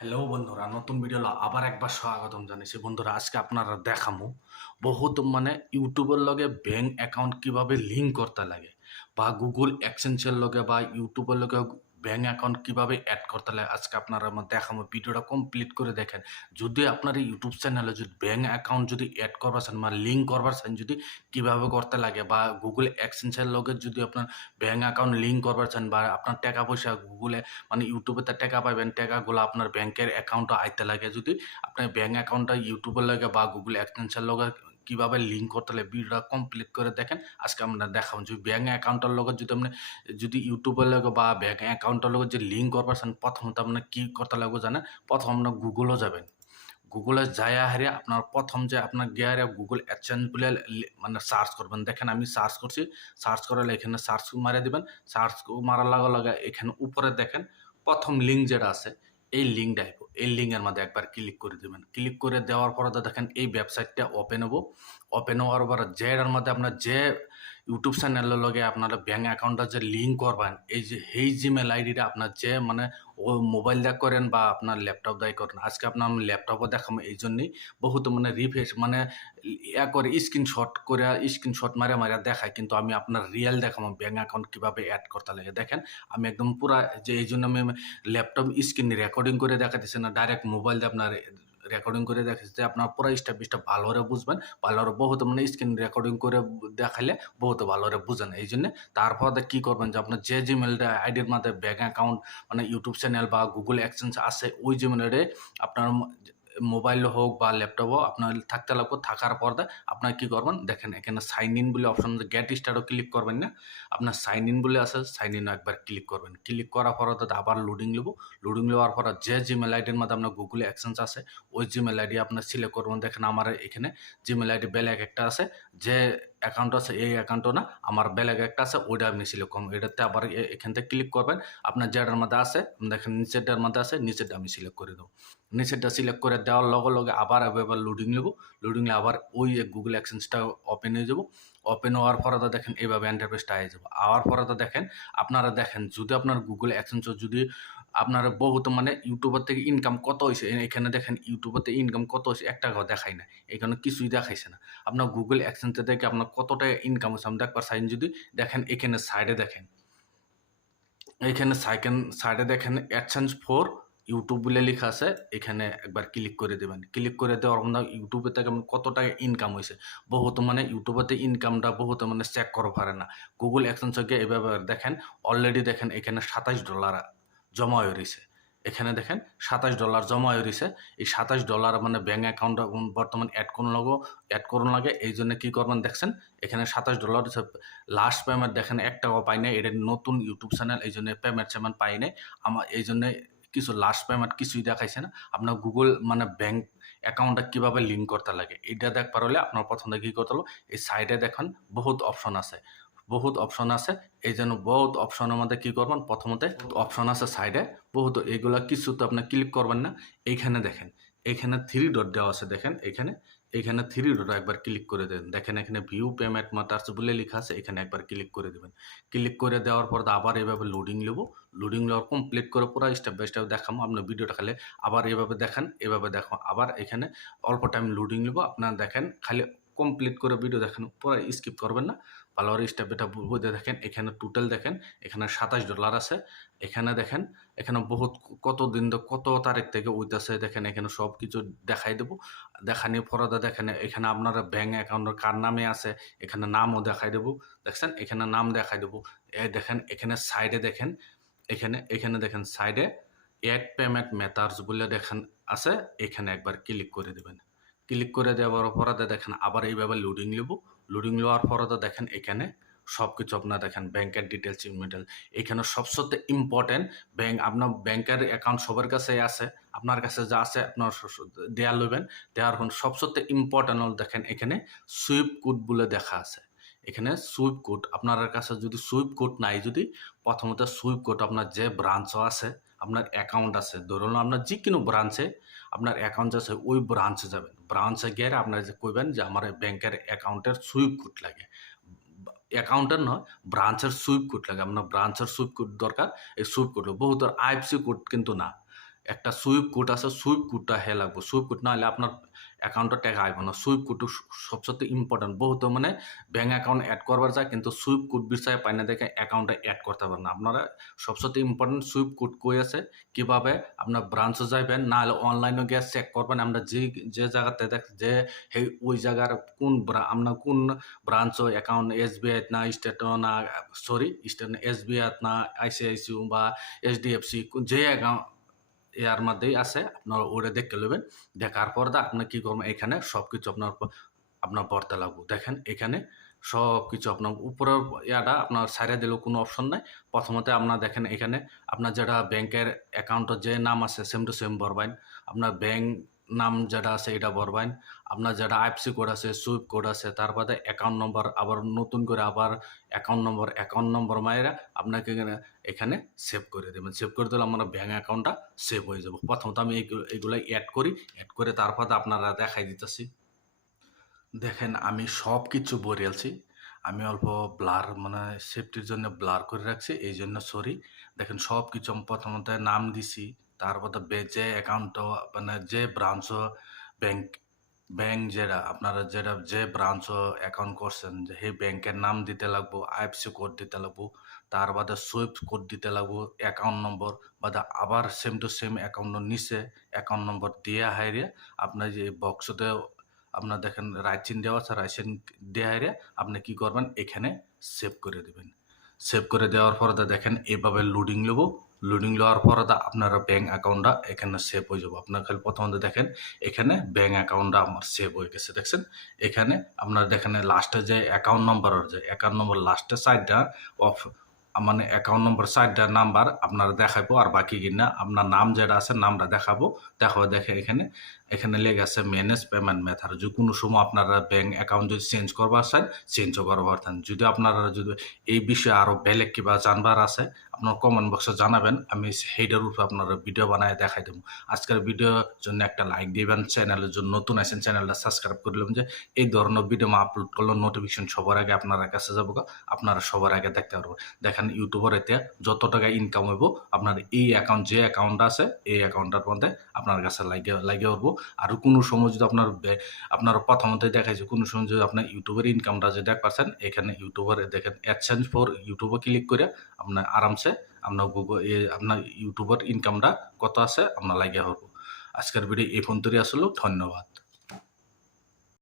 Hello বন্ধুরা, নতুন video আবার একবার স্বাগতম জানাইছি। বন্ধুরা, আজকে আপনারা দেখামু বহুত ইউটিউবের লগে ব্যাংক অ্যাকাউন্ট কিভাবে লিঙ্ক করতে লাগে, বা গুগল এক্সচেঞ্জের লগে বা ইউটিউবের লগে ব্যাংক অ্যাকাউন্ট কিভাবে অ্যাড করতে লাগে। আজকে আপনারা আমার দেখামু, ভিডিওটা কমপ্লিট করে দেখেন। যদি আপনার এই ইউটিউব চ্যানেলে যদি ব্যাংক অ্যাকাউন্ট যদি অ্যাড করবার চান বা লিঙ্ক করবার চান, যদি কিভাবে করতে লাগে, বা গুগল এক্সচেঞ্জের লগে যদি আপনার ব্যাংক অ্যাকাউন্ট লিঙ্ক করবার চান, বা আপনার টাকা পয়সা গুগলে ইউটিউবে তো টাকা পাইবেন, টাকাগুলো আপনার ব্যাংকের অ্যাকাউন্টে আইতে লাগে। যদি আপনার ব্যাংক অ্যাকাউন্টটা ইউটিউবের লাগে বা গুগল এক্সচেঞ্জের লগে কিভাবে লিঙ্ক করতে লাগে, ভিডিওটা কমপ্লিট করে দেখেন। আজকে আমরা দেখাবো যদি ব্যাংক অ্যাকাউন্টের লগে যদি আপনি যদি ইউটিউবের লগে বা ব্যাংক অ্যাকাউন্টের লগে যে লিঙ্ক করবার চান, প্রথমত আপনার কি করতে লাগবে জানেন? প্রথম আপনার গুগলও যাবেন। গুগলে যাইয়া হারিয়া আপনার প্রথম যে আপনার গিয়ে হারিয়া গুগল এক্সচেঞ্জ বলে সার্চ করবেন। দেখেন আমি সার্চ করছি, সার্চ করালে এখানে সার্চ মারিয়ে দিবেন। সার্চ মারার লগে লগে এখানে উপরে দেখেন প্রথম লিঙ্ক যেটা আছে, এই লিঙ্কটা আইব। এই লিঙ্কের মধ্যে একবার ক্লিক করে দিবেন। ক্লিক করে দেওয়ার পরে তো দেখেন এই ওয়েবসাইটটা ওপেন হবো। ওপেন হওয়ার পর যেটার মধ্যে আপনার যে ইউটিউব চ্যানেলের লগে আপনারা ব্যাংক অ্যাকাউন্টটা যে লিঙ্ক করবেন, এই যে এই জিমেল আইডিটা আপনার যে ও মোবাইল দিয়ে করেন বা আপনার ল্যাপটপ দিয়ে করেন। আজকে আপনার ল্যাপটপও দেখাবো, এই জন্যই বহুত রিফ্রেশ করে স্ক্রিনশট মারে দেখায়, কিন্তু আমি আপনার রিয়েল দেখাবো ব্যাংক অ্যাকাউন্ট কিভাবে অ্যাড করতে লাগে। দেখেন আমি একদম পুরা যে এই জন্য আমি ল্যাপটপ স্ক্রিন রেকর্ডিং করে দেখাতেছি না, ডাইরেক্ট মোবাইল দিয়ে আপনার রেকর্ডিং করে দেখাচ্ছি। আপনার পুরো স্টেপ বাই স্টেপ ভালো করে বুঝবেন, ভালো করে বহুত স্ক্রিন রেকর্ডিং করে দেখাইলে বহুত ভালো করে বুঝেন। এই জন্য তারপর কি করবেন যে আপনার যে জিমেলটা আইডির মধ্যে ব্যাংক অ্যাকাউন্ট ইউটিউব চ্যানেল বা গুগল এক্সচেঞ্জ আছে, ওই জিমেলে আপনার মোবাইল হোক বা ল্যাপটপ হোক আপনার থাকতে লাগবে। থাকার পর আপনার কি করবেন দেখেন, এখানে সাইন ইন বলে অপশন, গেট স্টার্টও ক্লিক করবেন না, আপনার সাইন ইন বলে আছে, সাইন ইন একবার ক্লিক করবেন। ক্লিক করার পর আবার লোডিং নেব। লোডিং নেওয়ার পর যে জিমেল আইডির মধ্যে আপনার গুগল এক্সচেঞ্জ আছে, ওই জিমেল আইডি আপনার সিলেক্ট করবেন। দেখেন আমার এখানে জিমেল আইডি বেলেগ একটা আছে, যে অ্যাকাউন্ট আছে এই অ্যাকাউন্টও না, আমার বেলেগ একটা আছে, ওইটা আপনি সিলেক্ট করবেন। এটাতে আবার এখান থেকে ক্লিক করবেন। আপনার যেটার মধ্যে আছে দেখেন নিচেরটার মধ্যে আছে, নিচেরটা আমি সিলেক্ট করে দেবো। নিচেরটা সিলেক্ট করে দেওয়ার লগে লগে আবার লোডিং নেব। লোডিং নিয়ে আবার ওই গুগল এক্সচেঞ্জটা ওপেন হয়ে যাব। ওপেন হওয়ার পরে তো দেখেন এইভাবে ইন্টারফেসটা হয়ে যাবে। আওয়ার পরে তো দেখেন আপনারা দেখেন, যদি আপনার গুগল এক্সচেঞ্জ যদি আপনার বহুত ইউটিউবার থেকে ইনকাম কত হয়েছে, এখানে দেখেন ইউটিউবার থেকে ইনকাম কত হয়েছে, এক টাকাও দেখাই না, এখানে কিছুই দেখাইছে না। আপনার গুগল এক্সচেঞ্জে দেখে আপনার কত টাকা ইনকাম হয়েছে আমি দেখবার সাইন যদি দেখেন, এখানে সাইডে দেখেন, এইখানে সাইডে দেখেন অ্যাডসেন্স ফর ইউটিউব বলে লেখা আছে, এখানে একবার ক্লিক করে দেবেন। ক্লিক করে দেওয়ার ইউটিউবে থেকে কত টাকা ইনকাম হয়েছে, বহুত ইউটিউবেতে ইনকামটা বহুত চেক করা পারে না। গুগল এক্সচেঞ্জকে এভাবে দেখেন, অলরেডি দেখেন এখানে $27 জমা হয়ে রয়েছে। এখানে দেখেন $27 জমা হয়ে রয়েছে। এই $27 ব্যাঙ্ক অ্যাকাউন্ট বর্তমান অ্যাড করুন লাগে। এই জন্য কি করবেন দেখছেন, এখানে $27 লাস্ট পেমেন্ট দেখেন, এক টাকাও পাই নাই। এটা নতুন ইউটিউব চ্যানেল, এই জন্য পেমেন্ট পাই নাই আমার। এই জন্য কিছু লাস্ট পেমেন্ট কিছুই দেখাইছে না। আপনার গুগল ব্যাংক অ্যাকাউন্টটা কিভাবে লিঙ্ক করতে লাগে এটা দেখবার হলে আপনার প্রথমে কি করতে হলো, এই সাইডে দেখেন বহুত অপশন আছে, বহুত অপশন আছে। এই জন্য বহুত অপশনের মধ্যে কি করবেন, প্রথমত অপশন আছে সাইডে বহুত, এইগুলা কিছু তো আপনি ক্লিক করবেন না। এইখানে দেখেন, এইখানে থ্রি ডট দেওয়া আছে, দেখেন এখানে থ্রি ডট একবার ক্লিক করে দেন। দেখেন এখানে ভিউ পেমেন্ট মেথডস বলে লেখা আছে, এখানে একবার ক্লিক করে দেবেন। ক্লিক করে দেওয়ার পর আবার এভাবে লোডিং নেব। লোডিং নেওয়ার কমপ্লিট করে পুরো স্টেপ বাই স্টেপ দেখাবো। আপনার ভিডিওটা খালি আবার এভাবে দেখেন, এভাবে দেখো। আবার এখানে অল্প টাইম লোডিং নেব। আপনার দেখেন খালি কমপ্লিট করে ভিডিও দেখেন, পুরো স্কিপ করবেন না, ভালো করে স্টেপ এটা বুঝে দেখেন। এখানে টোটাল দেখেন, এখানে $27 আছে। এখানে দেখেন, এখানে বহুত কত দিন কত তারিখ থেকে উইতেছে দেখেন, এখানে সব কিছু দেখাই দেবো। দেখানি পরে দেখেন এখানে আপনারা ব্যাঙ্ক অ্যাকাউন্টের কার নামে আছে, এখানে নামও দেখাই দেবো। দেখছেন এখানে নাম দেখাই দেবো। দেখেন এখানে সাইডে দেখেন, এখানে দেখেন সাইডে অ্যাড পেমেন্ট মেথডস বলে দেখেন আছে, এখানে একবার ক্লিক করে দেবেন। ক্লিক করে দেওয়ার পরে দেখেন আবার এইভাবে লোডিং নেব। লোডিং নেওয়ার পরে দেখেন এখানে সব কিছু আপনার দেখেন ব্যাংকের ডিটেলস এখানে সবচেয়ে ইম্পর্টেন্ট আপনার ব্যাংকের অ্যাকাউন্ট সবার কাছে আছে, আপনার কাছে যা আছে আপনার দেয়া লইবেন। দেওয়ার সবচেয়ে ইম্পর্টেন্ট হল দেখেন এখানে সুইপ কোড বলে দেখা আছে। এখানে সুইপ কোড আপনার কাছে যদি সুইপ কোড নাই, যদি প্রথমত সুইপ কোড আপনার যে ব্রাঞ্চও আছে, আপনার অ্যাকাউন্ট আছে, ধরুন আপনার যে কোনো ব্রাঞ্চে আপনার অ্যাকাউন্ট আছে, ওই ব্রাঞ্চে যাবেন। ব্রাঞ্চে গিয়ে আপনার যে কইবেন যে আমার ব্যাংকের অ্যাকাউন্টের সুইপ কোড লাগে, অ্যাকাউন্টের নয় ব্রাঞ্চের সুইপ কোড লাগে। আপনার ব্রাঞ্চের সুইপ কোড দরকার। এই সুইপ কোড বহুত আইএফসি কোড কিন্তু না, একটা সুইপ কোড আছে, সুইপ কোডটা হে লাগবো। সুইপ কোড না হলে আপনার অ্যাকাউন্টে টাকা আইব না। সুইপ কোড সবচাইতে ইম্পর্টেন্ট। বহুত মানে ব্যাংক অ্যাকাউন্ট এড করবার যায় কিন্তু সুইপ কোড বিষয়ে পায় না দেখে অ্যাকাউন্টে এড করতে পারেন না। আপনারা সবচাইতে ইম্পর্টেন্ট সুইপ কোড কই আছে, কিভাবে আপনার ব্রাঞ্চে যাইবেন, না হলে অনলাইনে গিয়ে চেক করবেন। আমরা যে জায়গাতে যে ওই জায়গার আপনার কোন ব্রাঞ্চ অ্যাকাউন্ট এসবিআই না স্টেট না সরি স্টেট এসবিআই না আইসিআইসিআই বা এইচডিএফসি যে অ্যাকাউন্ট ইয়ার মধ্যেই আছে আপনারা ওটা দেখে নেবেন। দেখার পর আপনার কি করবেন, এখানে সবকিছু আপনার পড়তে লাগবো। দেখেন এখানে সবকিছু আপনার উপরের ইয়াটা আপনার সাইডে দিলেও কোনো অপশন নাই। প্রথমতে আপনার দেখেন এখানে আপনার যেটা ব্যাংকের অ্যাকাউন্টের যে নাম আছে সেম টু সেম ভরবেন। আপনার ব্যাংক নাম যেটা আছে এটা ভরবেন। আপনার যেটা আইএফএসসি কোড আছে, সুইফট কোড আছে, তার বাদে অ্যাকাউন্ট নম্বর আবার নতুন করে আবার অ্যাকাউন্ট নম্বর মাইরা আপনাকে এখানে সেভ করে দেবেন। সেভ করে দিলে আমার ব্যাংক অ্যাকাউন্টটা সেভ হয়ে যাবে। প্রথমত আমি এইগুলো অ্যাড করি, অ্যাড করে তারপর আপনারা দেখাই দিতেছি। দেখেন আমি সব কিছু বরিয়ালছি। আমি অল্প ব্লার মানে সেফটির জন্য ব্লার করে রাখছি, এই জন্য সরি। দেখেন সব কিছু আমি প্রথমত নাম দিছি, তারপর যে অ্যাকাউন্ট মানে যে ব্রাঞ্চ ব্যাংক ব্যাংক যেটা আপনারা যে ব্রাঞ্চ অ্যাকাউন্ট করছেন সেই ব্যাংকের নাম দিতে লাগবো, আইএফএসসি কোড দিতে লাগবো, তার বাদে সুইফট কোড দিতে লাগবো, অ্যাকাউন্ট নম্বর বাদে আবার সেম টু সেম অ্যাকাউন্টের নিচে অ্যাকাউন্ট নম্বর দিয়ে হাইরে আপনার যে বক্সতে আপনার দেখেন রাইট চিহ্ন দেওয়া আছে, রাইট চিহ্ন দিয়ে হাইরে আপনি কি করবেন এখানে সেভ করে দেবেন। সেভ করে দেওয়ার পরে দেখেন এভাবে লোডিং নেব। লোডিং লওয়ার পরে আপনার ব্যাংক অ্যাকাউন্টটা এখানে সেভ হয়ে যাবো। আপনার খালি প্রথমত দেখেন এখানে ব্যাংক অ্যাকাউন্টটা আমার সেভ হয়ে গেছে। দেখছেন এখানে আপনার দেখেন লাস্টে যে অ্যাকাউন্ট নম্বর লাস্টের সাইডটা অফ মানে অ্যাকাউন্ট নম্বর সাইডটা নাম্বার আপনারা দেখাবো, আর বাকি কিনা আপনার নাম যেটা আছে নামটা দেখাবো। দেখে এখানে লেগে আছে ম্যানেজ পেমেন্ট মেথড। যদি কোনো সময় আপনারা ব্যাংক অ্যাকাউন্ট যদি চেঞ্জ করবার চান চেঞ্জও করবার চান। যদি আপনারা যদি এই বিষয়ে আরও বেলেগ কিবা জানবার আছে আপনার কমেন্ট বক্সে জানাবেন, আমি সেইটার উপর আপনারা ভিডিও বানায় দেখাই দেবো। আজকের ভিডিওর জন্য একটা লাইক দিবেন, চ্যানেলের জন্য নতুন আছেন চ্যানেলটা সাবস্ক্রাইব করলাম যে এই ধরনের ভিডিও আপলোড করলে নোটিফিকেশন সবার আগে আপনার কাছে যাবো, আপনারা সবার আগে দেখতে পারবেন। দেখেন ইউটিউবের এতে যত টাকা ইনকাম হইব আপনার এই অ্যাকাউন্ট যে অ্যাকাউন্ট আছে এই অ্যাকাউন্টটার মধ্যে আপনার কাছে লাগে উঠবো। আর কোনো সময় যদি আপনার প্রথমতেই দেখাইছে কোনো সময় যদি আপনার ইউটিউবের ইনকামটা যে দেখ পাচ্ছেন এখানে ইউটিউবের দেখেন অ্যাডসেন্স ফর ইউটিউবে ক্লিক করে আপনার আরামসে আপনার আপনার ইউটিউবের ইনকামটা কত আছে আপনার লাগিয়ে হবো। আজকের ভিডিও এই পর্যন্তই আসলে ধন্যবাদ।